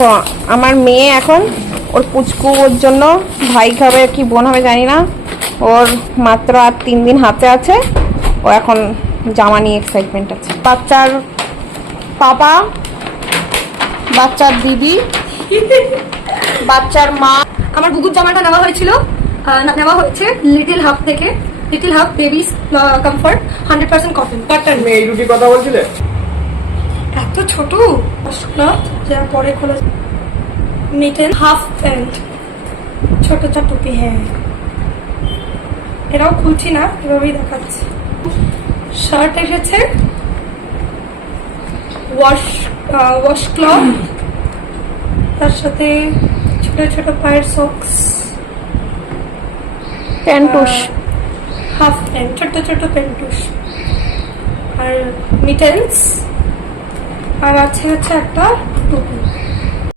তো আমার মেয়ে এখন ওর পুচকুর জন্য ভাই খাবে কি বোন হবে জানি না, ওর মাত্র আর 3 দিন হাতে আছে। ও এখন জামা নিয়ে এক্সাইটমেন্ট আছে। বাচ্চার পাপা, বাচ্চার দিদি, বাচ্চার মা। আমার বুকুর জামাটা নেওয়া হয়েছিল, নেওয়া হয়েছে লিটল হাব থেকে। Little hub babies comfort 100% cotton. Cotton মেয়ে রুটি কথা বলছিলে? এত ছোট যার পরে খোলা মিটেন হাফ প্যান্ট, ছোট ছোট টুপি। হ্যাঁ, এরাও খুলছি না, এভাবেই দেখাচ্ছি। শার্ট এসেছে, ওয়াশ ক্লথ, তার সাথে ছোট ছোট পায়ের সক্স, প্যান্টুস, হাফ প্যান্ট, ছোট ছোট প্যান্টুস, আর মিটেন্স, আর আছে হচ্ছে একটা টুপি।